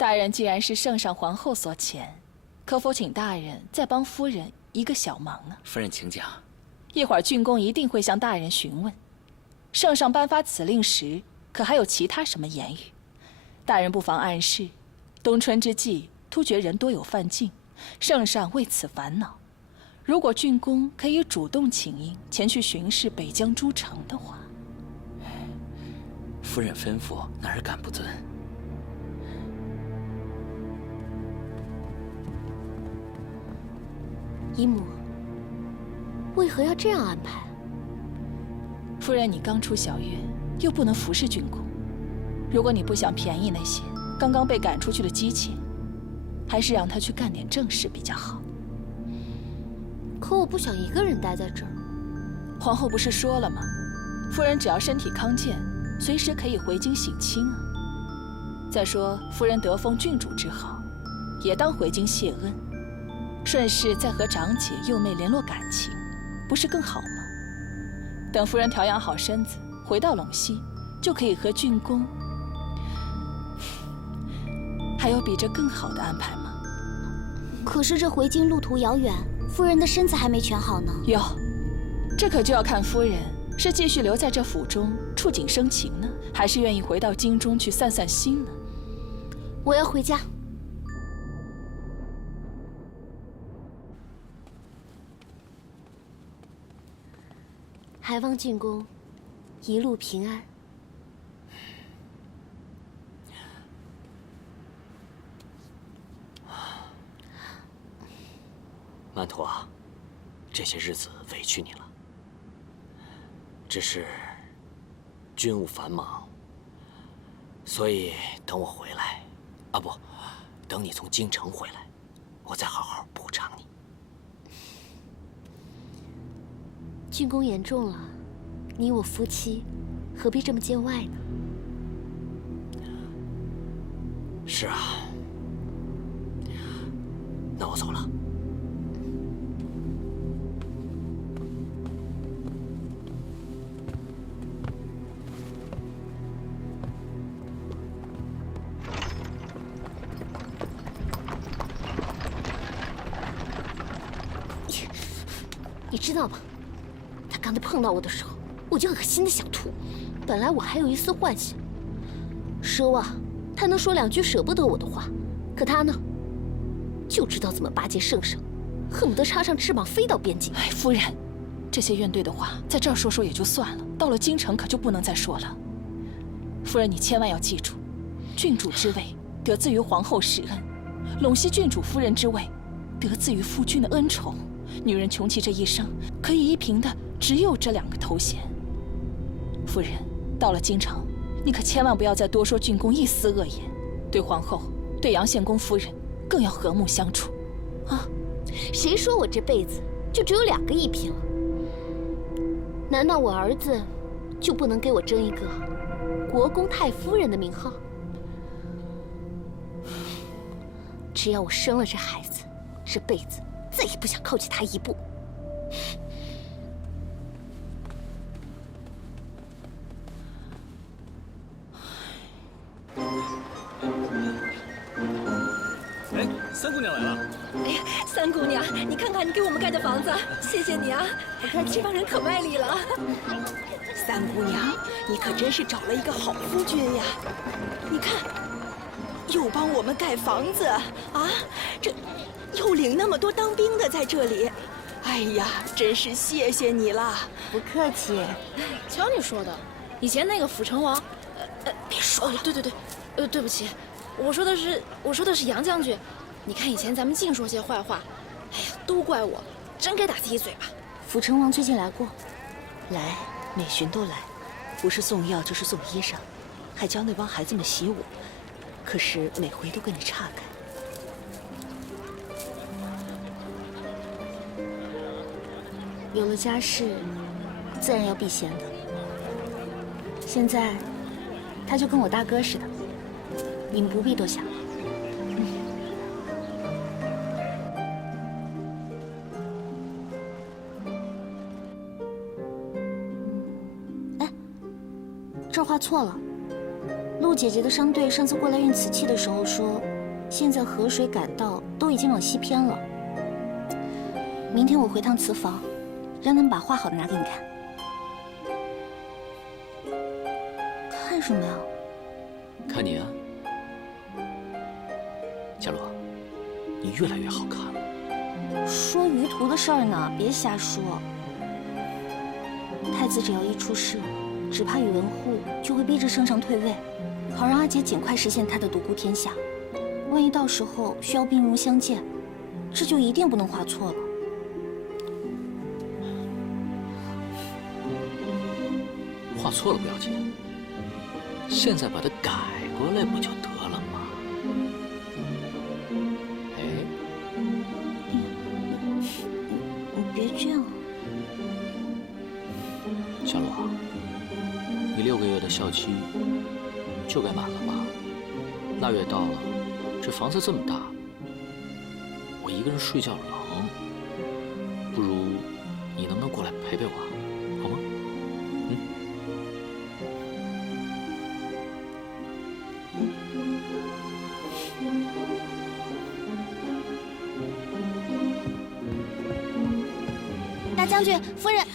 大人既然是圣上皇后所遣，可否请大人再帮夫人一个小忙呢？夫人请讲。一会儿郡公一定会向大人询问，圣上颁发此令时，可还有其他什么言语？大人不妨暗示，冬春之际突厥人多有犯境，圣上为此烦恼。如果郡公可以主动请缨前去巡视北疆诸城的话，夫人吩咐，哪儿敢不遵？姨母，为何要这样安排？夫人，你刚出小院，又不能服侍郡公。如果你不想便宜那些刚刚被赶出去的姬妾，还是让他去干点正事比较好。可我不想一个人待在这儿。皇后不是说了吗？夫人只要身体康健，随时可以回京省亲啊。再说，夫人得封郡主之好，也当回京谢恩，顺势再和长姐幼妹联络感情，不是更好吗？等夫人调养好身子，回到陇西，就可以和郡公。还有比这更好的安排吗？可是这回京路途遥远，夫人的身子还没全好呢。有，这可就要看夫人是继续留在这府中触景生情呢，还是愿意回到京中去散散心呢？我要回家。还望郡公一路平安。曼陀啊，这些日子委屈你了。只是军务繁忙，所以等我回来，啊不，等你从京城回来，我再好好补偿你。郡公言重了，你我夫妻何必这么见外呢？是啊，那我走了。你知道吗？他刚才碰到我的时候，我就恶心的想吐。本来我还有一丝幻想，奢望他能说两句舍不得我的话，可他呢，就知道怎么巴结圣上，恨不得插上翅膀飞到边境。哎，夫人，这些怨怼的话在这儿说说也就算了，到了京城可就不能再说了。夫人，你千万要记住，郡主之位得自于皇后施恩，陇西郡主夫人之位得自于夫君的恩宠。女人穷其这一生，可以依凭的只有这2个头衔。夫人，到了京城，你可千万不要再多说郡公一丝恶言，对皇后、对杨献公夫人，更要和睦相处，啊！谁说我这辈子就只有2个一品了？难道我儿子就不能给我争一个国公太夫人的名号？只要我生了这孩子，这辈子再也不想靠近他一步。哎，三姑娘来了！哎呀，三姑娘，你看看你给我们盖的房子，谢谢你啊！不客气，这帮人可卖力了。三姑娘，你可真是找了一个好夫君呀！你看，又帮我们盖房子啊，这又领那么多当兵的在这里，哎呀，真是谢谢你了。不客气。瞧你说的，以前那个辅成王，别说了，对，对不起，我说的是杨将军。你看以前咱们净说些坏话，哎呀，都怪我，真该打自己嘴巴。辅成王最近来过，来，每巡都来，不是送药就是送衣裳，还教那帮孩子们习武，可是每回都跟你岔开。有了家室，自然要避嫌的。现在，他就跟我大哥似的，你们不必多想。哎，这儿画错了。陆姐姐的商队上次过来运瓷器的时候说，现在河水赶道都已经往西偏了。明天我回趟瓷房，让他们把画好的拿给你看。看什么呀？看你啊，佳罗，你越来越好看了。说于途的事儿呢，别瞎说。太子只要一出事，只怕宇文护就会逼着圣上退位，好让阿姐尽快实现她的独孤天下。万一到时候需要兵戎相见，这就一定不能画错了。画错了不要紧，现在把它改过来不就得了吗？哎，你别这样。小罗，你6个月的校期就该满了吧？腊月到了，这房子这么大，我一个人睡觉冷，不如你能不能过来陪陪我，好吗？大将军，夫人。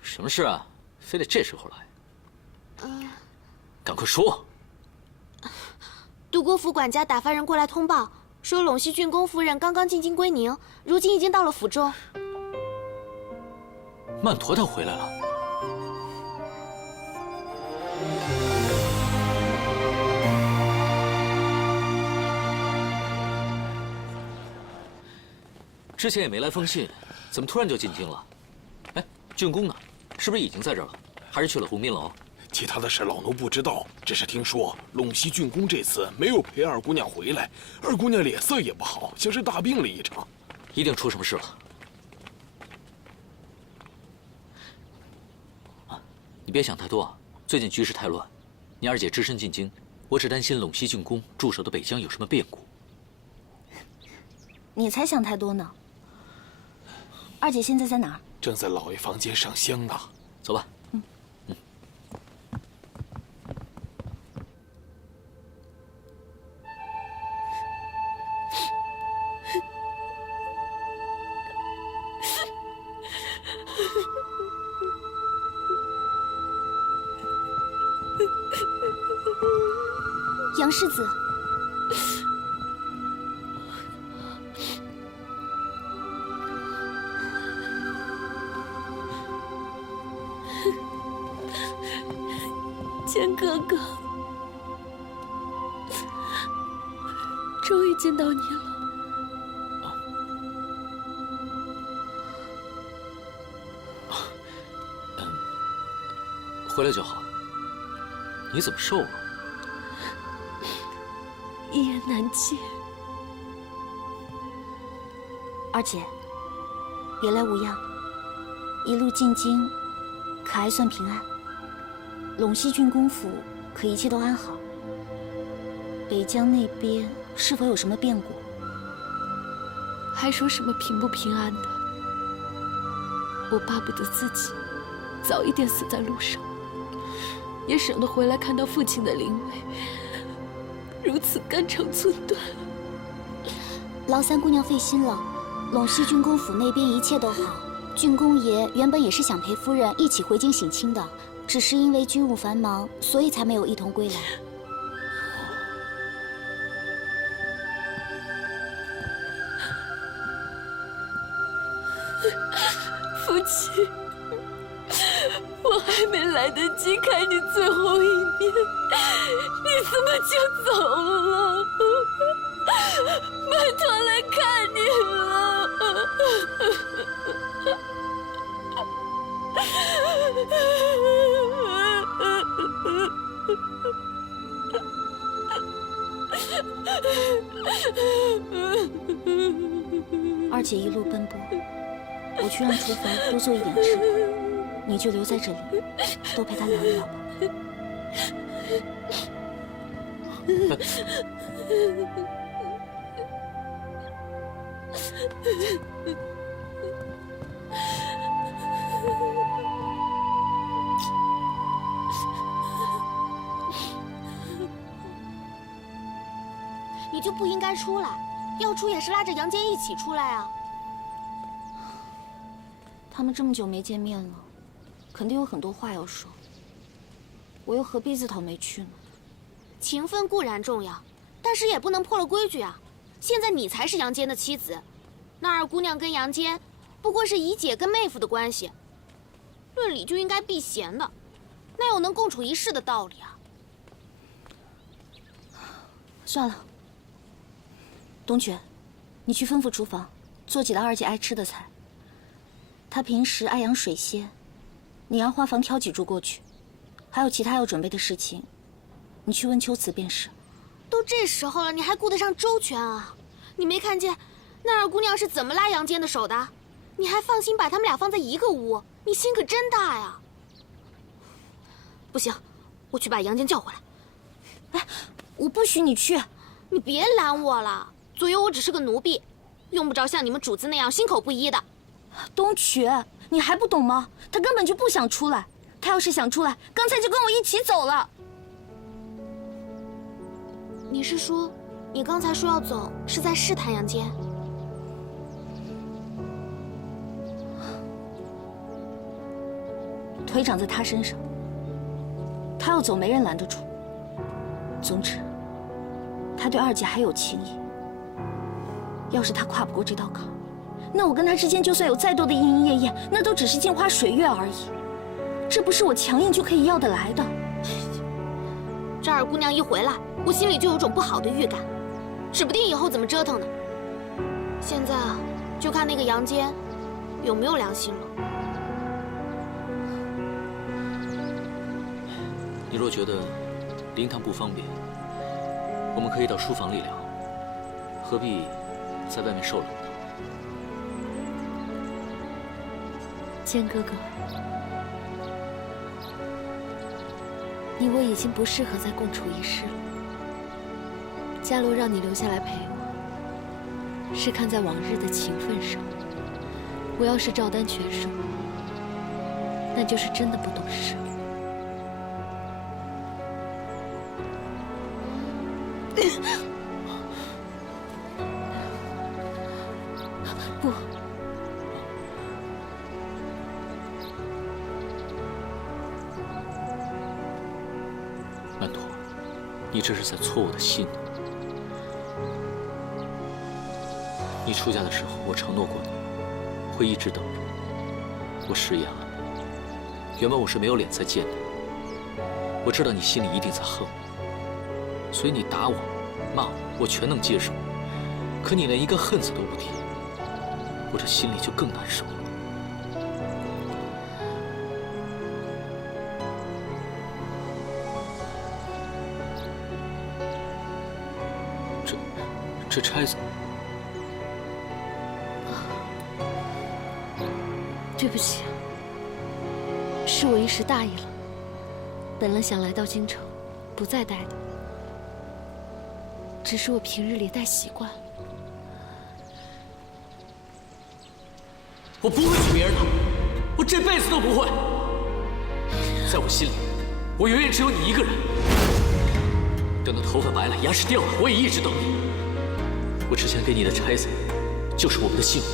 什么事啊？非得这时候来？赶快说！杜国府管家打发人过来通报，说陇西郡公夫人刚刚进京归宁，如今已经到了府中。曼陀他回来了。之前也没来封信，怎么突然就进京了？哎，郡公呢？是不是已经在这儿了？还是去了鸿宾楼？其他的事老奴不知道，只是听说陇西郡公这次没有陪二姑娘回来，二姑娘脸色也不好，像是大病了一场。一定出什么事了。啊，你别想太多，最近局势太乱，你二姐只身进京，我只担心陇西郡公驻守的北疆有什么变故。你才想太多呢。二姐现在在哪儿？正在老爷房间上香呢。走吧。杨世子。剑哥哥，终于见到你了。回来就好。你怎么瘦了？一言难尽。二姐，别来无恙，一路进京，可还算平安？陇西郡公府可一切都安好？北疆那边是否有什么变故？还说什么平不平安的？我巴不得自己早一点死在路上，也省得回来看到父亲的灵位如此肝肠寸断。劳三姑娘费心了，陇西郡公府那边一切都好。郡公爷原本也是想陪夫人一起回京省亲的，只是因为军务繁忙，所以才没有一同归来。父亲，我还没来得及看你最后一面，你怎么就走了？拜托来看你了。二姐一路奔波，我去让厨房多做一点吃的，你就留在这里，多陪她聊一聊吧。就不应该出来，要出也是拉着杨坚一起出来啊。他们这么久没见面了，肯定有很多话要说，我又何必自讨没趣呢？情分固然重要，但是也不能破了规矩啊。现在你才是杨坚的妻子，那二姑娘跟杨坚不过是姨姐跟妹夫的关系，论理就应该避嫌的，哪有能共处一室的道理啊？算了，冬雪，你去吩咐厨房做几道二姐爱吃的菜。她平时爱养水仙，你让花房挑几株过去。还有其他要准备的事情，你去问秋瓷便是。都这时候了，你还顾得上周全啊？你没看见那二姑娘是怎么拉杨坚的手的？你还放心把他们俩放在一个屋？你心可真大呀！不行，我去把杨坚叫回来。哎，我不许你去！你别拦我了，左右我只是个奴婢，用不着像你们主子那样心口不一的。冬雪，你还不懂吗？他根本就不想出来。他要是想出来，刚才就跟我一起走了。你是说，你刚才说要走，是在试探杨坚？腿长在他身上，他要走没人拦得住。总之，他对二姐还有情谊。要是他跨不过这道坎，那我跟他之间就算有再多的莺莺燕燕，那都只是镜花水月而已。这不是我强硬就可以要得来的。这二姑娘一回来，我心里就有种不好的预感，指不定以后怎么折腾呢。现在啊，就看那个杨坚有没有良心了。你若觉得灵堂不方便，我们可以到书房里聊，何必在外面受冷呢？坚哥哥，你我已经不适合再共处一室了。伽罗让你留下来陪我，是看在往日的情分上。我要是照单全收，那就是真的不懂事了。不，曼陀，你这是在挫我的心。你出嫁的时候，我承诺过你，会一直等着。我食言了。原本我是没有脸再见你。我知道你心里一定在恨我，所以你打我、骂我，我全能接受。可你连一个恨字都不提，我这心里就更难受了。这钗子，对不起，是我一时大意了。本来想来到京城，不再戴的，只是我平日里戴习惯了。我不会娶别人的，我这辈子都不会。在我心里，我永远只有你一个人。等到头发白了，牙齿掉了，我也一直等你。我之前给你的钗子，就是我们的幸福。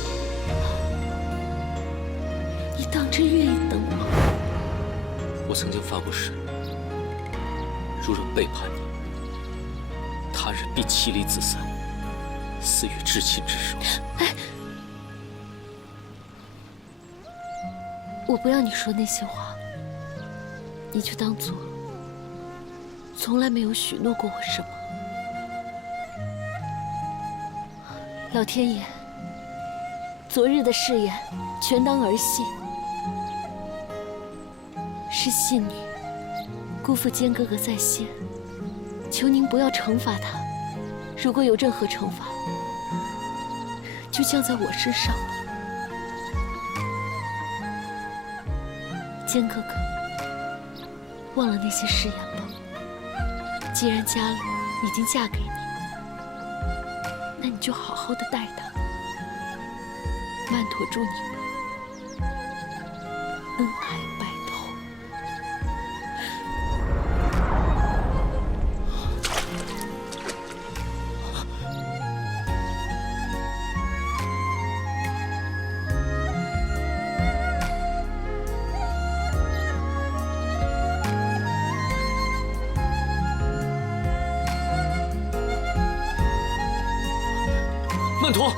你当真愿意等我？我曾经发过誓，如若背叛你，他日必妻离子散，死于至亲之手。哎，我不要你说那些话，你就当做从来没有许诺过我什么。老天爷，昨日的誓言全当儿戏，是戏女辜负坚哥哥在先，求您不要惩罚他。如果有任何惩罚，就降在我身上吧。坚哥哥，忘了那些誓言吧。既然伽罗已经嫁给你，那你就好好的待她。曼陀祝你们恩爱白头。曼陀。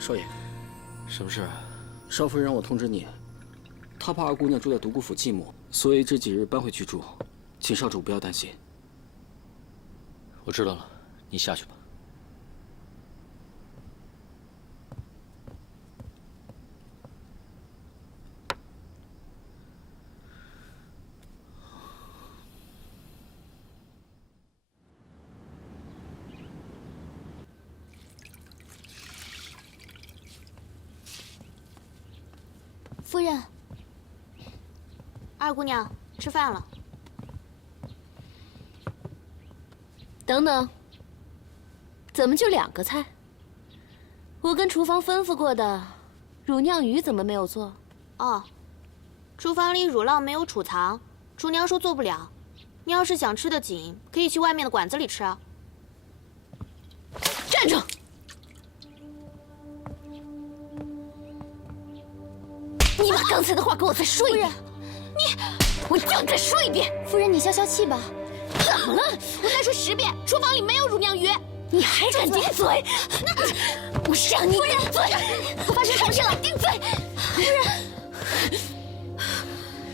少爷，什么事啊？少夫人让我通知你，她怕二姑娘住在独孤府寂寞，所以这几日搬回去住，请少主不要担心。我知道了，你下去吧。夫人，二姑娘吃饭了。等等，怎么就2个菜？我跟厨房吩咐过的乳酿鱼怎么没有做？哦，厨房里乳酪没有储藏，厨娘说做不了。你要是想吃得紧，可以去外面的馆子里吃啊。站住！你把刚才的话给我再说一遍。我叫你再说一遍。夫人，你消消气吧。怎么了？我再说10遍，厨房里没有乳酿鱼。你还敢顶嘴？我让你顶嘴！我发生什么事了？顶嘴！夫人，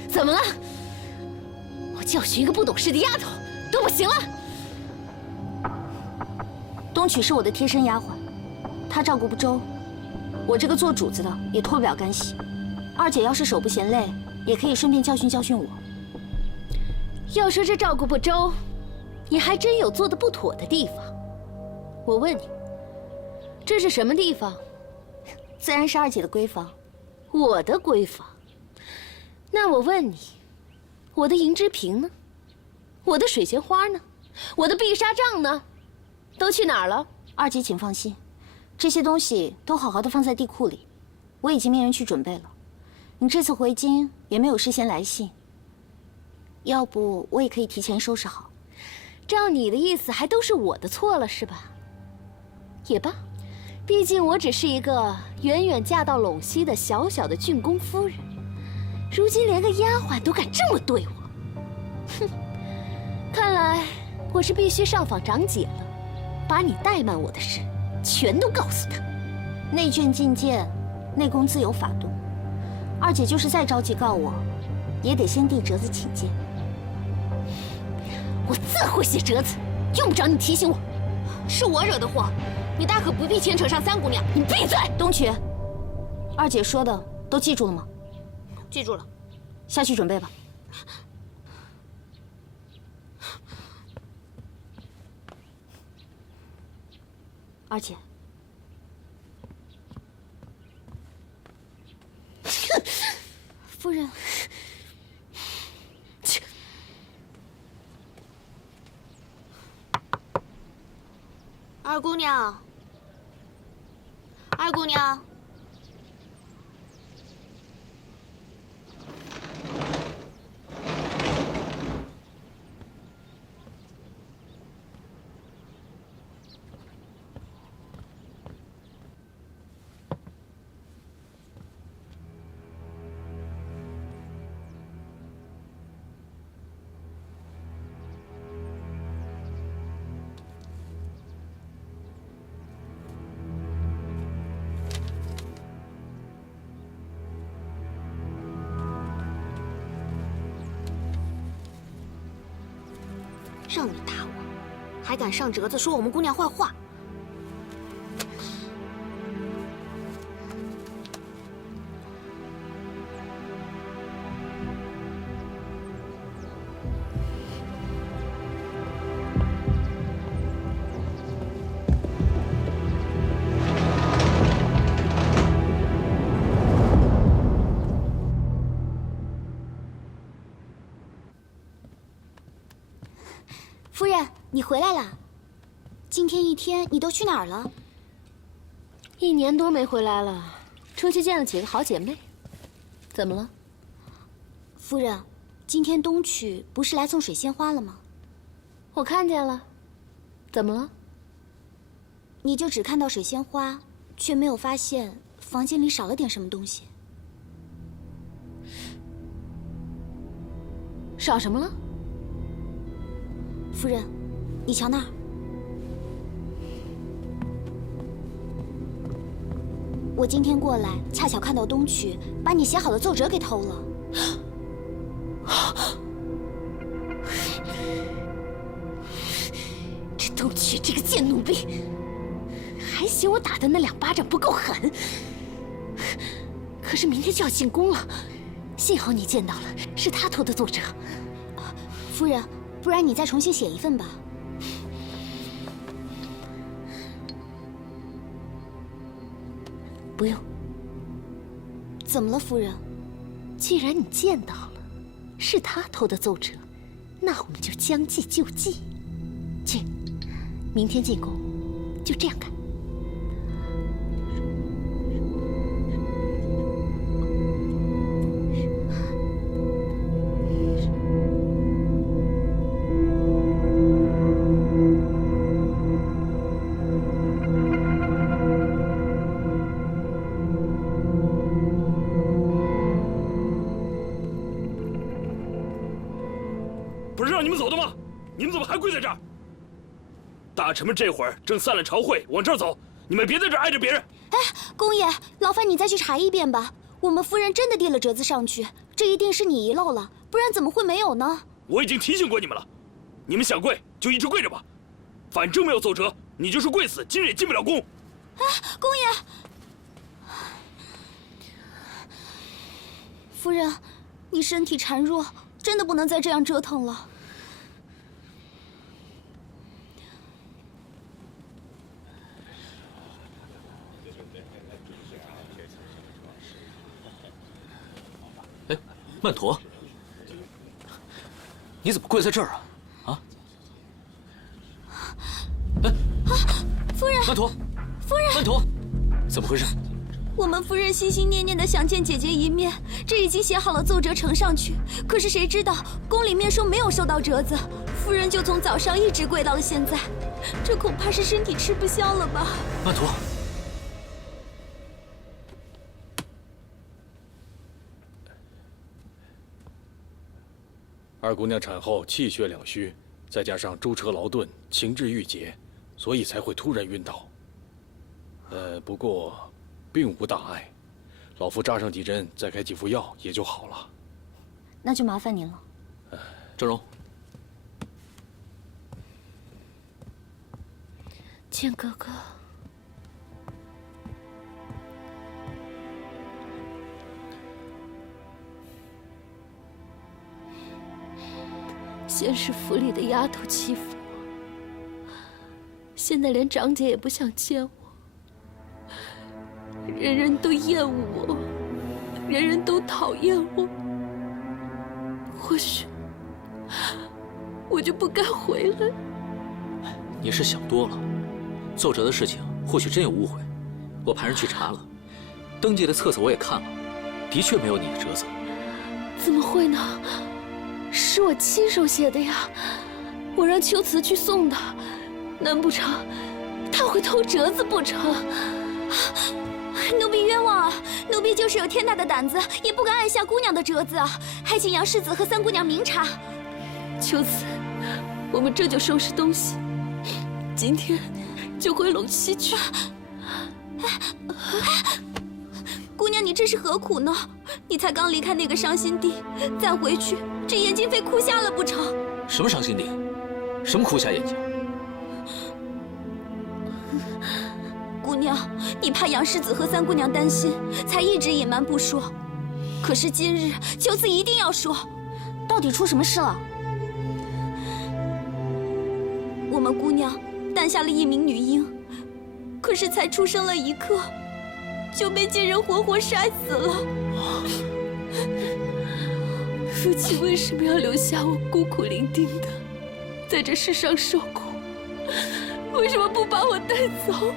怎么了？我教训一个不懂事的丫头都不行了？东曲是我的贴身丫鬟，她照顾不周，我这个做主子的也脱不了干系。二姐要是手不嫌累，也可以顺便教训教训我。要说这照顾不周，你还真有做的不妥的地方。我问你，这是什么地方？自然是二姐的闺房。我的闺房？那我问你，我的银之瓶呢？我的水仙花呢？我的碧纱帐呢？都去哪儿了？二姐请放心，这些东西都好好的放在地库里，我已经命人去准备了。你这次回京也没有事先来信，要不我也可以提前收拾好。照你的意思，还都是我的错了是吧？也罢，毕竟我只是一个远远嫁到陇西的小小的郡公夫人，如今连个丫鬟都敢这么对我，哼！看来我是必须上访长姐了，把你怠慢我的事全都告诉她。内眷进谏，内宫自有法度。二姐就是再着急告我，也得先递折子请见。我自会写折子，用不着你提醒我。是我惹的祸，你大可不必牵扯上三姑娘。你闭嘴！东曲，二姐说的都记住了吗？记住了，下去准备吧。二姐，夫人。二姑娘，二姑娘，让你打我，还敢上折子说我们姑娘坏话。夫人，你回来了。今天一天你都去哪儿了？1年多没回来了，出去见了几个好姐妹。怎么了？夫人，今天东曲不是来送水仙花了吗？我看见了。怎么了？你就只看到水仙花，却没有发现房间里少了点什么东西。少什么了？夫人，你瞧那儿。我今天过来，恰巧看到东曲把你写好的奏折给偷了。这东曲这个贱奴婢，还嫌我打的那2巴掌不够狠。可是明天就要进宫了，幸好你见到了，是他偷的奏折。夫人，不然你再重新写一份吧。不用。怎么了，夫人？既然你见到了，是他偷的奏折，那我们就将计就计。去，明天进宫，就这样干。不是让你们走的吗？你们怎么还跪在这儿？大臣们这会儿正散了朝会，往这儿走，你们别在这儿碍着别人。哎，公爷，劳烦你再去查一遍吧。我们夫人真的递了折子上去，这一定是你遗漏了，不然怎么会没有呢？我已经提醒过你们了，你们想跪就一直跪着吧，反正没有奏折，你就是跪死，今日也进不了宫。哎，公爷，夫人，你身体孱弱，真的不能再这样折腾了。哎，曼陀，你怎么跪在这儿啊？啊？哎，夫人，曼陀，夫人，曼陀，怎么回事？我们夫人心心念念的想见姐姐一面，这已经写好了奏折呈上去。可是谁知道宫里面说没有收到折子，夫人就从早上一直跪到了现在，这恐怕是身体吃不消了吧？曼陀，二姑娘产后气血两虚，再加上舟车劳顿，情志郁结，所以才会突然晕倒。不过并无大碍，老夫扎上几针，再开几副药也就好了。那就麻烦您了。郑荣，剑哥哥，先是府里的丫头欺负我，现在连长姐也不想见我，人人都厌恶我，人人都讨厌我。或许我就不该回来。你是想多了，奏折的事情或许真有误会，我派人去查了，登记的册子我也看了，的确没有你的折子。怎么会呢？是我亲手写的呀，我让秋瓷去送的，难不成他会偷折子不成？奴婢冤枉啊！奴婢就是有天大的胆子，也不敢按下姑娘的折子啊！还请杨世子和三姑娘明察。秋瓷，我们这就收拾东西，今天就回陇西去。姑娘，你这是何苦呢？你才刚离开那个伤心地，再回去，这眼睛非哭瞎了不成？什么伤心地？什么哭瞎眼睛？姑娘，你怕杨世子和三姑娘担心，才一直隐瞒不说。可是今日秋瓷一定要说，到底出什么事了？我们姑娘诞下了一名女婴，可是才出生了1刻，就被贱人活活杀死了。父亲为什么要留下我孤苦伶仃的，在这世上受苦？为什么不把我带走？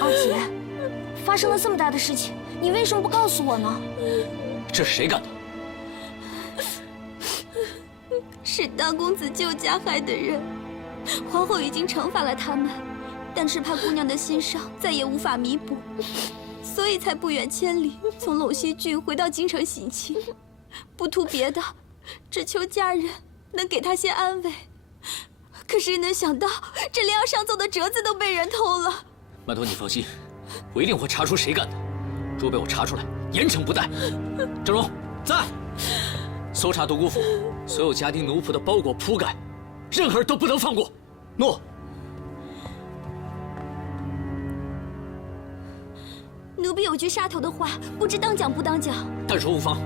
二姐，发生了这么大的事情，你为什么不告诉我呢？这是谁干的？是大公子救家害的人。皇后已经惩罚了他们，但只怕姑娘的心伤再也无法弥补，所以才不远千里从陇西郡回到京城省亲。不图别的，只求家人能给她些安慰。可谁能想到，这连要上奏的折子都被人偷了。曼陀，你放心，我一定会查出谁干的。若被我查出来，严惩不贷。郑荣在，搜查独孤府所有家丁奴仆的包裹铺盖，任何人都不能放过。诺。奴婢有句杀头的话，不知当讲不当讲。但说无妨。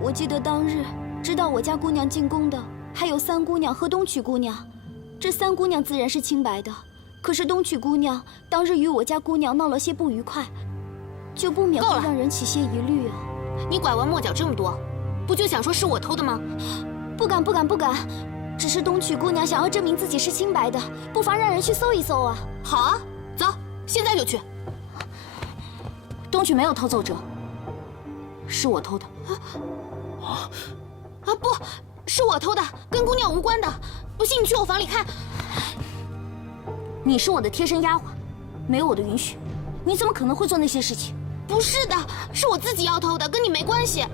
我记得当日知道我家姑娘进宫的，还有三姑娘和东曲姑娘。这三姑娘自然是清白的，可是东曲姑娘当日与我家姑娘闹了些不愉快，就不免会让人起些疑虑啊。你拐弯抹角这么多，不就想说是我偷的吗？不敢不敢不敢，只是东曲姑娘想要证明自己是清白的，不妨让人去搜一搜啊。好啊，走，现在就去。东曲没有偷奏折，是我偷的。不是我偷的，跟姑娘无关的。不信你去我房里看。你是我的贴身丫鬟，没有我的允许，你怎么可能会做那些事情？不是的，是我自己要偷的，跟你没关系。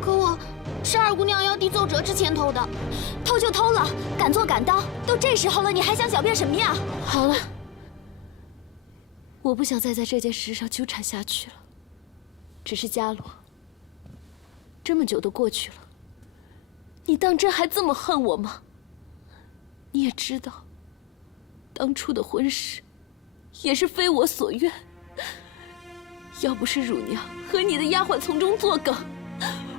可我是二姑娘要递奏折之前偷的。偷就偷了，敢做敢当，都这时候了，你还想狡辩什么呀？好了，我不想再在这件事上纠缠下去了。只是伽罗，这么久都过去了，你当真还这么恨我吗？你也知道，当初的婚事也是非我所愿。要不是乳娘和你的丫鬟从中作梗，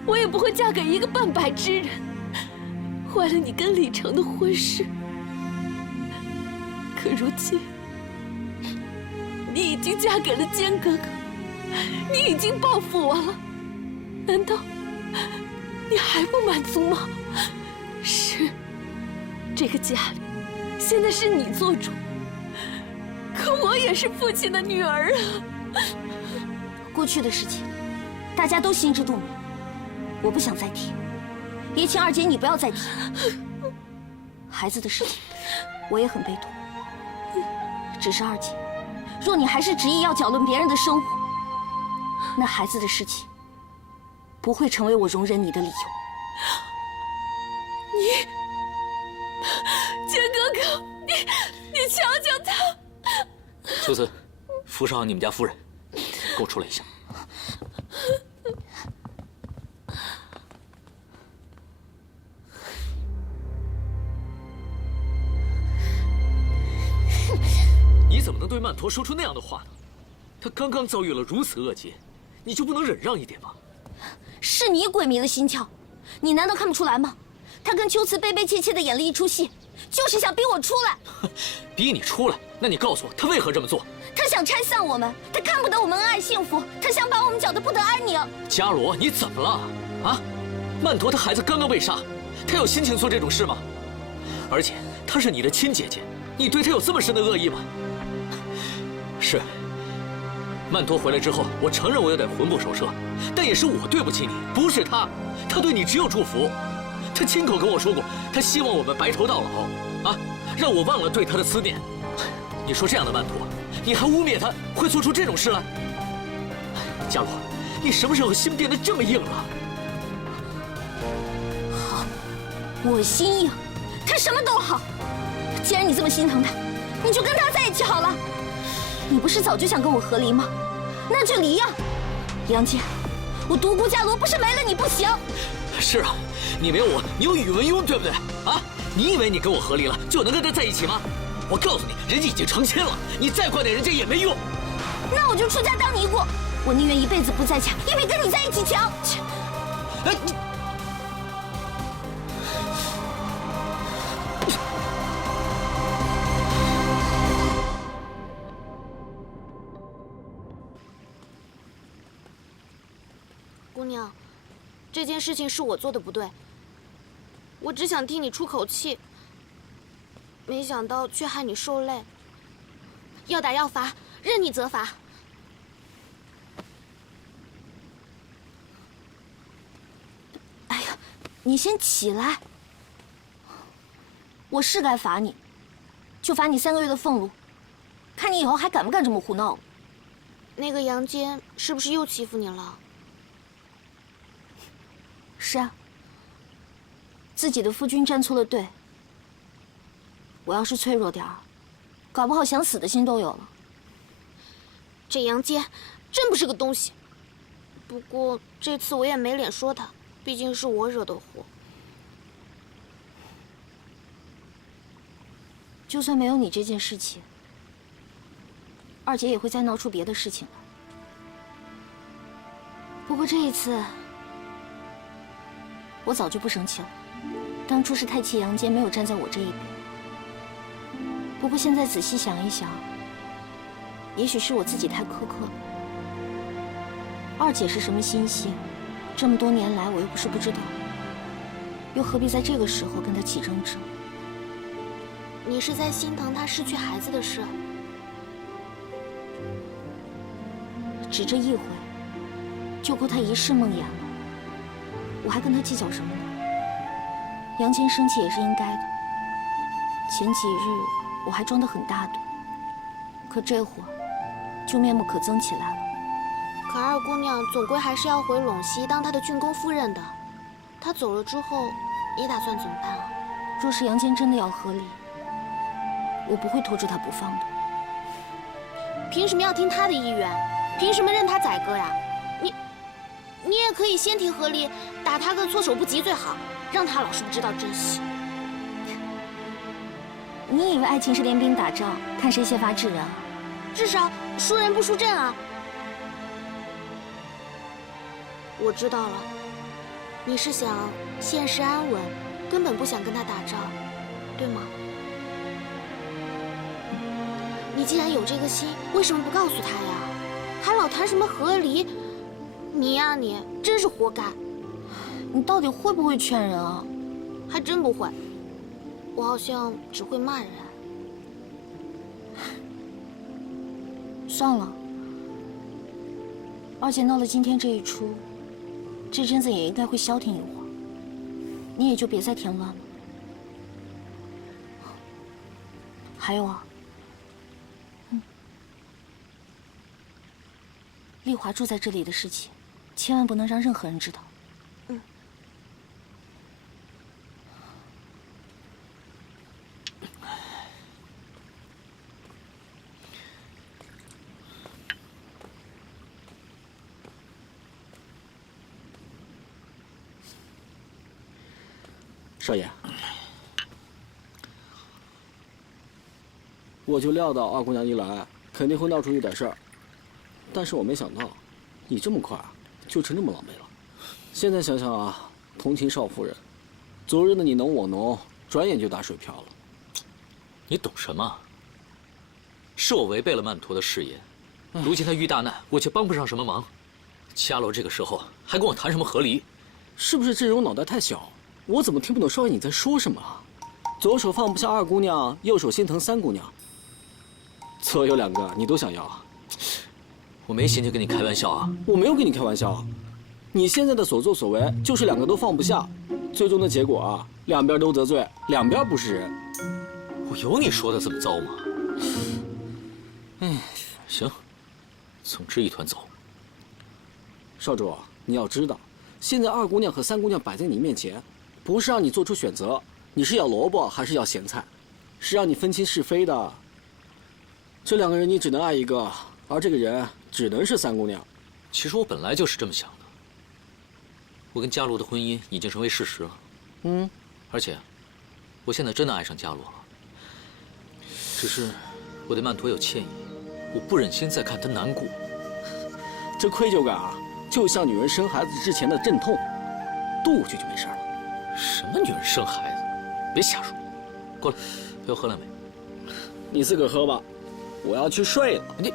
我也不会嫁给一个半百之人，坏了你跟李成的婚事。可如今，你已经嫁给了坚哥哥，你已经报复我了，难道你还不满足吗？是，这个家里现在是你做主，可我也是父亲的女儿啊。过去的事情，大家都心知肚明，我不想再提，也请二姐你不要再提。孩子的事情，我也很悲痛。只是二姐，若你还是执意要搅乱别人的生活，那孩子的事情不会成为我容忍你的理由。你，坚哥哥，你瞧瞧他。秋子，扶上你们家夫人，给我出来一下。你怎么能对曼陀说出那样的话呢？他刚刚遭遇了如此恶劫，你就不能忍让一点吗？是你鬼迷了心窍，你难道看不出来吗？他跟秋瓷悲悲切切的演了一出戏，就是想逼我出来。逼你出来？那你告诉我，他为何这么做？他想拆散我们，他看不得我们恩爱幸福，他想把我们搅得不得安宁。伽罗，你怎么了？啊，曼陀他孩子刚刚被杀，他有心情做这种事吗？而且她是你的亲姐姐，你对她有这么深的恶意吗？是，曼陀回来之后，我承认我有点魂不守舍，但也是我对不起你，不是他。他对你只有祝福，他亲口跟我说过，他希望我们白头到老，啊，让我忘了对他的思念。你说这样的曼陀，你还污蔑他会做出这种事来？伽罗，你什么时候心变得这么硬了？好，我心硬，他什么都好。既然你这么心疼他，你就跟他在一起好了。你不是早就想跟我和离吗？那就离呀！杨戬，我独孤伽罗不是没了你不行。是啊，你没有我，你有宇文邕，对不对？啊，你以为你跟我和离了就能跟他在一起吗？我告诉你，人家已经成亲了，你再挂念人家也没用。那我就出家当尼姑，我宁愿一辈子不再嫁，也比跟你在一起强。哎，你。姑娘，这件事情是我做的不对，我只想替你出口气，没想到却害你受累。要打要罚，任你责罚。哎呀，你先起来。我是该罚你，就罚你3个月的俸禄，看你以后还敢不敢这么胡闹了。那个杨坚是不是又欺负你了？是啊，自己的夫君站错了队。我要是脆弱点儿，搞不好想死的心都有了。这杨坚真不是个东西。不过这次我也没脸说他，毕竟是我惹的祸。就算没有你这件事情，二姐也会再闹出别的事情来。不过这一次，我早就不生气了。当初是太气杨坚没有站在我这一边。不过现在仔细想一想，也许是我自己太苛刻了。二姐是什么心性，这么多年来我又不是不知道，又何必在这个时候跟她起争执？你是在心疼他失去孩子的事？只这一回，就够他一世梦魇了。我还跟他计较什么呢？杨坚生气也是应该的。前几日我还装得很大度，可这会儿就面目可憎起来了。可二姑娘总归还是要回陇西当她的郡公夫人的。她走了之后，你打算怎么办啊？若是杨坚真的要和离，我不会拖住他不放的。凭什么要听他的意愿？凭什么任他宰割呀？你也可以先提和离，打他个措手不及最好，让他老是不知道珍惜。你以为爱情是练兵打仗，看谁先发制人啊？至少输人不输阵啊！我知道了，你是想现实安稳，根本不想跟他打仗，对吗？你既然有这个心，为什么不告诉他呀？还老谈什么和离？你呀你，真是活该！你到底会不会劝人啊？还真不会，我好像只会骂人。算了，而且闹了今天这一出，这阵子也应该会消停一会儿，你也就别再添乱了。还有啊，丽华住在这里的事情，千万不能让任何人知道。少爷，我就料到二姑娘一来肯定会闹出一点事儿，但是我没想到，你这么快就成这么狼狈了。现在想想啊，同情少夫人，昨日的你侬我侬，转眼就打水漂了。你懂什么？是我违背了曼陀的誓言，如今他遇大难，我却帮不上什么忙。伽罗这个时候还跟我谈什么和离？是不是这种脑袋太小？我怎么听不懂少爷你在说什么啊？左手放不下二姑娘，右手心疼三姑娘，左右两个你都想要啊？我没心情跟你开玩笑啊！我没有跟你开玩笑，你现在的所作所为就是两个都放不下，最终的结果啊，两边都得罪，两边不是人。我有你说的这么糟吗？行，总之一团糟。少主，你要知道，现在二姑娘和三姑娘摆在你面前，不是让你做出选择，你是要萝卜还是要咸菜，是让你分清是非的。这两个人你只能爱一个，而这个人只能是三姑娘。其实我本来就是这么想的。我跟伽罗的婚姻已经成为事实了。而且，我现在真的爱上伽罗了。只是，我对曼陀有歉意，我不忍心再看她难过。这愧疚感啊，就像女人生孩子之前的阵痛，度过去就没事了。什么女人生孩子？别瞎说！过来，陪我喝两杯。你自个儿喝吧，我要去睡了。你。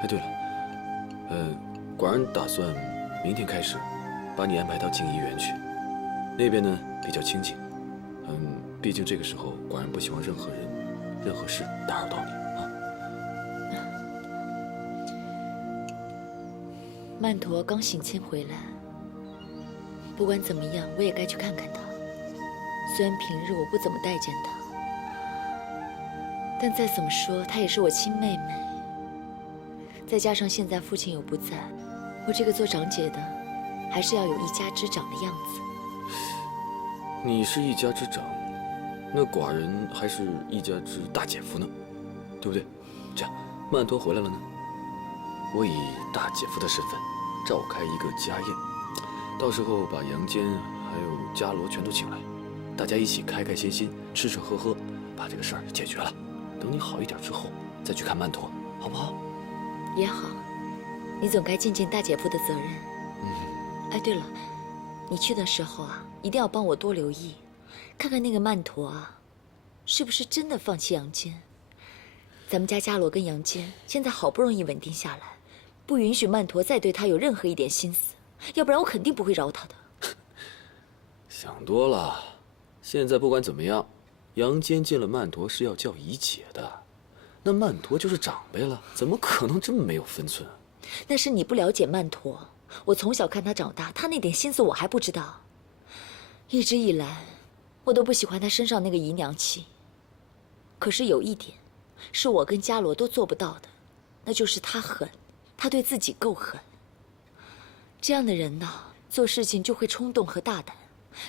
哎，对了，寡人打算明天开始把你安排到静怡园去，那边呢比较清静。毕竟这个时候寡人不希望任何人、任何事打扰到你啊。曼陀刚省亲回来，不管怎么样，我也该去看看他。虽然平日我不怎么待见他，但再怎么说，她也是我亲妹妹。再加上现在父亲又不在，我这个做长姐的，还是要有一家之长的样子。你是一家之长，那寡人还是一家之大姐夫呢，对不对？这样，曼陀回来了呢，我以大姐夫的身份召开一个家宴，到时候把杨坚还有伽罗全都请来，大家一起开开心心吃吃喝喝，把这个事儿解决了。等你好一点之后，再去看曼陀，好不好？也好，你总该尽尽大姐夫的责任。哎，对了，你去的时候啊，一定要帮我多留意，看看那个曼陀啊，是不是真的放弃杨坚。咱们家伽罗跟杨坚现在好不容易稳定下来，不允许曼陀再对他有任何一点心思，要不然我肯定不会饶他的。想多了，现在不管怎么样，杨坚见了曼陀是要叫姨姐的，那曼陀就是长辈了，怎么可能这么没有分寸啊？那是你不了解曼陀，我从小看他长大，他那点心思我还不知道。一直以来，我都不喜欢他身上那个姨娘气。可是有一点，是我跟伽罗都做不到的，那就是他狠，他对自己够狠。这样的人呢，做事情就会冲动和大胆，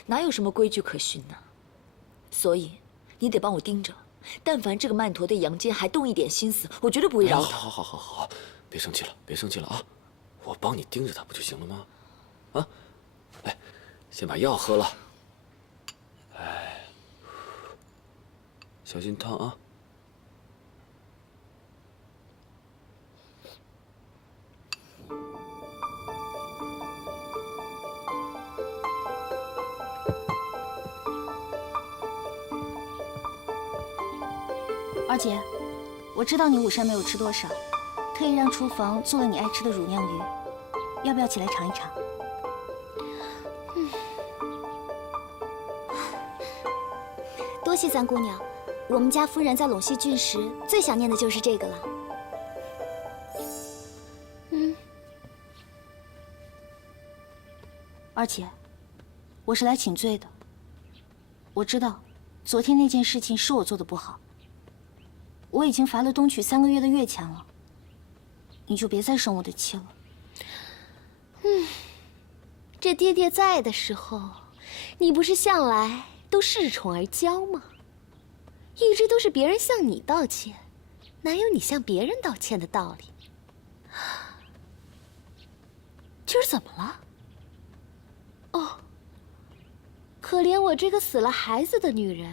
哪有什么规矩可循呢？所以，你得帮我盯着，但凡这个曼陀对杨坚还动一点心思，我绝对不会饶他。好，别生气了，别生气了啊！我帮你盯着他不就行了吗？啊，来，先把药喝了。哎，小心烫啊！二姐，我知道你午膳没有吃多少，特意让厨房做了你爱吃的乳酿鱼，要不要起来尝一尝？多谢三姑娘，我们家夫人在陇西郡时最想念的就是这个了。二姐，我是来请罪的。我知道，昨天那件事情是我做的不好。我已经罚了东曲3个月的月钱了，你就别再生我的气了。这爹爹在的时候，你不是向来都恃宠而骄吗？一直都是别人向你道歉，哪有你向别人道歉的道理？今儿怎么了？哦，可怜我这个死了孩子的女人，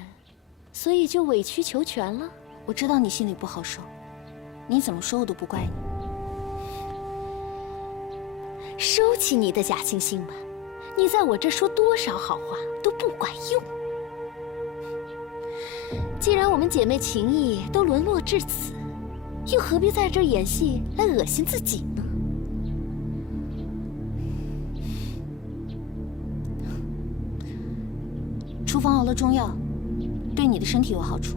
所以就委曲求全了。我知道你心里不好受，你怎么说我都不怪你。收起你的假惺惺吧，你在我这说多少好话都不管用。既然我们姐妹情谊都沦落至此，又何必在这演戏来恶心自己呢？厨房熬了中药，对你的身体有好处。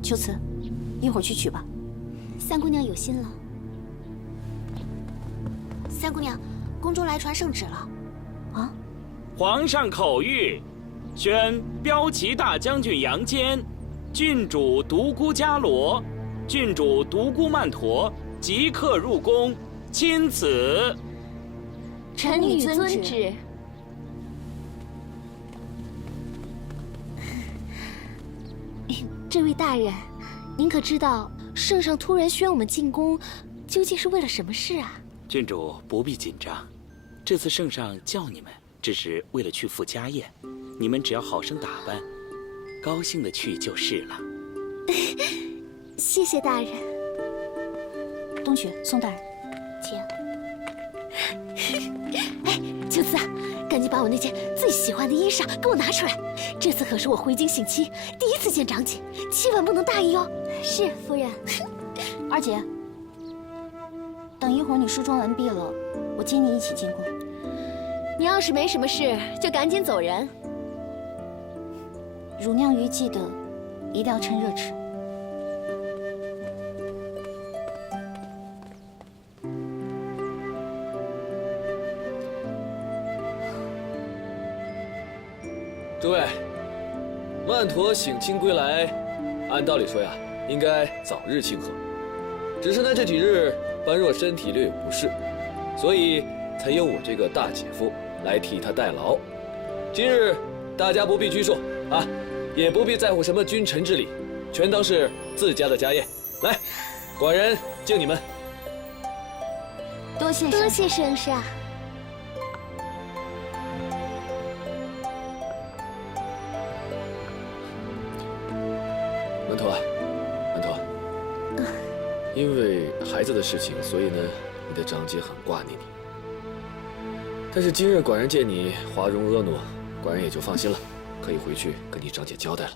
秋瓷，一会儿去取吧。三姑娘有心了。三姑娘，宫中来传圣旨了。啊！皇上口谕，宣骠骑大将军杨坚、郡主独孤伽罗、郡主独孤曼陀即刻入宫，钦此。臣女遵旨。这位大人，您可知道圣上突然宣我们进宫，究竟是为了什么事啊？郡主不必紧张，这次圣上叫你们，只是为了去赴家宴，你们只要好生打扮，高兴的去就是了。谢谢大人。东曲，送大人。请。哎，秋瓷啊，赶紧把我那件最喜欢的衣裳给我拿出来。这次可是我回京省亲，第一次见长姐，千万不能大意哦。是夫人。二姐，等一会儿你梳妆完毕了，我接你一起进宫。你要是没什么事，就赶紧走人。乳酿鱼记得一定要趁热吃。诸位，曼陀省亲归来，按道理说呀，应该早日庆贺。只是呢，这几日般若身体略有不适，所以才由我这个大姐夫来替他代劳。今日大家不必拘束啊，也不必在乎什么君臣之礼，全当是自家的家宴。来，寡人敬你们。多谢圣上。曼陀，曼陀，因为孩子的事情，所以呢，你的长姐很挂念你。但是今日寡人见你华容婀娜，寡人也就放心了，可以回去跟你长姐交代了。